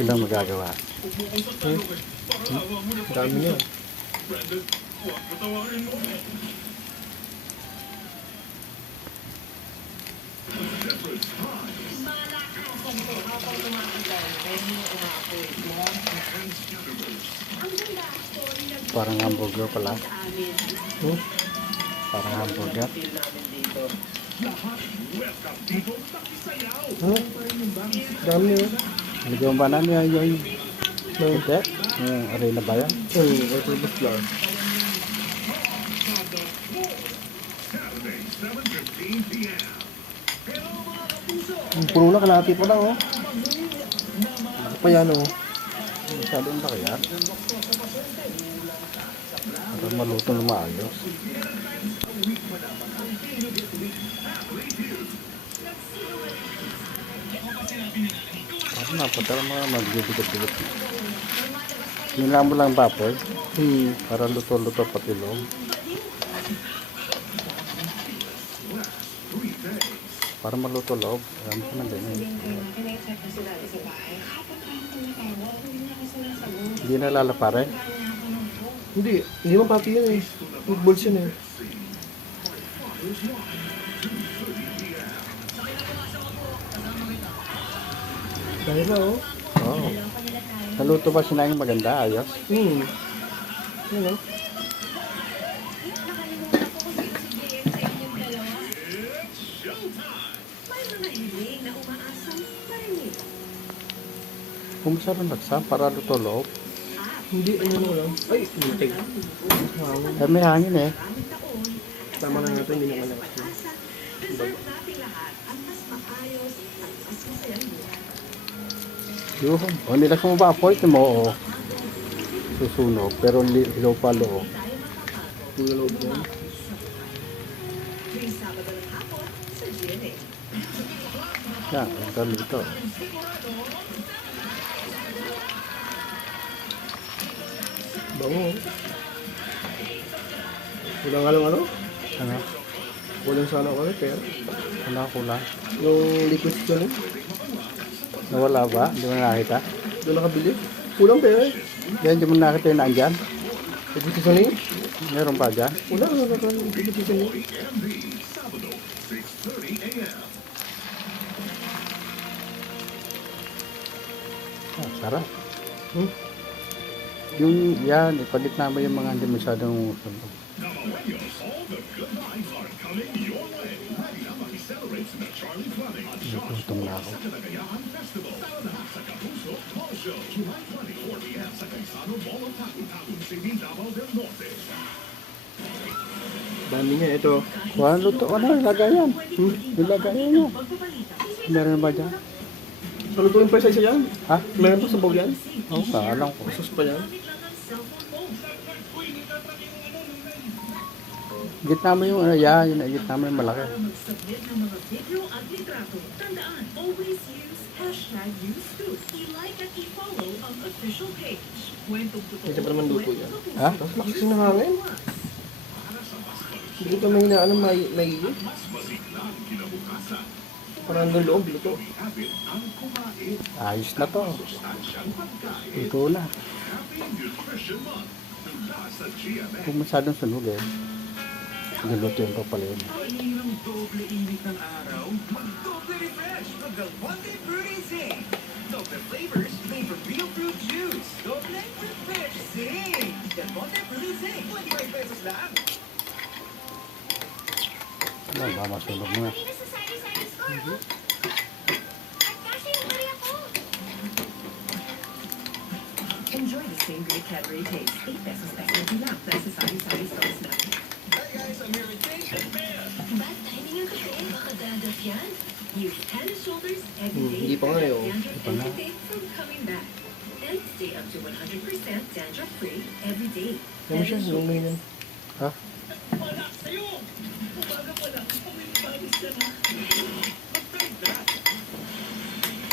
Ilang magagawa? Dami niya. Parang hamburger pala. Parang hamburger. Dami niya. Lagyan ba namin yung hindi? Yung arena ba yan? Ito yung flour. Puno na, kalahati pa lang, oh. Pa yan, oh. Masyadong laki yan. Para maluto na maayos. Parang napadala mga magbibigat-bigat. Hinila mo lang baboy. Para luto-luto pati loob. Para maluto loob. Alam ko na ganyan. Hindi na lalapare. Hindi mo pati yan, eh. Footballs yan, eh. Dahil na, oh. Oo. Naluto ba sinayang maganda? Ayos? Ano? Kung masyadong nagsam para luto loob. Hindi, ano lang. Ay, muntik. Eh, may hangin eh. Tama na nga ito, hindi naman lang. Yung, o nilagyan mo ba apoy? Ito mo, o. Susunog, pero hilaw pa loob. Pula loob yan. Yan, ang dami ito. Bango. Kulang nga lang ano? Ano? Kulang sana ako pero Ano kulang? yung liquid doon eh. Nawala ba? Hindi mo nakita? Doon nakabili. Kulang pero eh. Yan, hindi mo nakita yung naandyan? Liquid season eh. Meron pa dyan? Wala kan liquid season eh. Ah, sarap. Yung yan, ipalit namin yung mga hindi masyadong sunog. Nagutong na ako. Dami niya ito. Kuha luto, ano, ilagay yan. Ilagay yan yun. Meron ba dyan? Salutuin pa isa yan. Ha? Meron pa sa bowl yan. Oo, alam ko. Sus pa yan. Gitna mo yung, yan, yung gitna mo yung malaki. Hindi pa naman luto yan. Ha? Tapos lakas yung hangin. Hindi ko may inaano may parang hanggang loob luto. Ayos na to. Ito na. Kung masyadong sunog eh. Nilutuin ko pala yun. Doble init ng araw, mag-doble refresh. Mag-One-Day Fruity Zing. Doble flavors made from real fruit juice. Doble refresh Zing. One-Day Fruity Zing. 25 pesos lang. Ano ba, masunog mo na. Enjoy the same great Cadbury taste. 8 pesos extra lang. Dahil sa sari-sari sauce na. Hi guys, I'm here with Jake and Bea. Bad timing ang kape. Baka dandruff yan. Use Head and Shoulders every day. Hindi pa nga eh, oh. Dandruff pa nga. every day from coming back. And stay up to 100% dandruff free every day. Ano siya? Yung may nun. Ha? Wala sa'yo! Umaga pa lang, pumipawis ka na. Mag-trade na.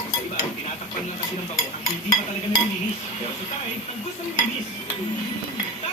Sa iba, tinatakpan lang kasi ng bago at hindi pa talaga nalilinis. Pero sa tayo, ang gusto nyo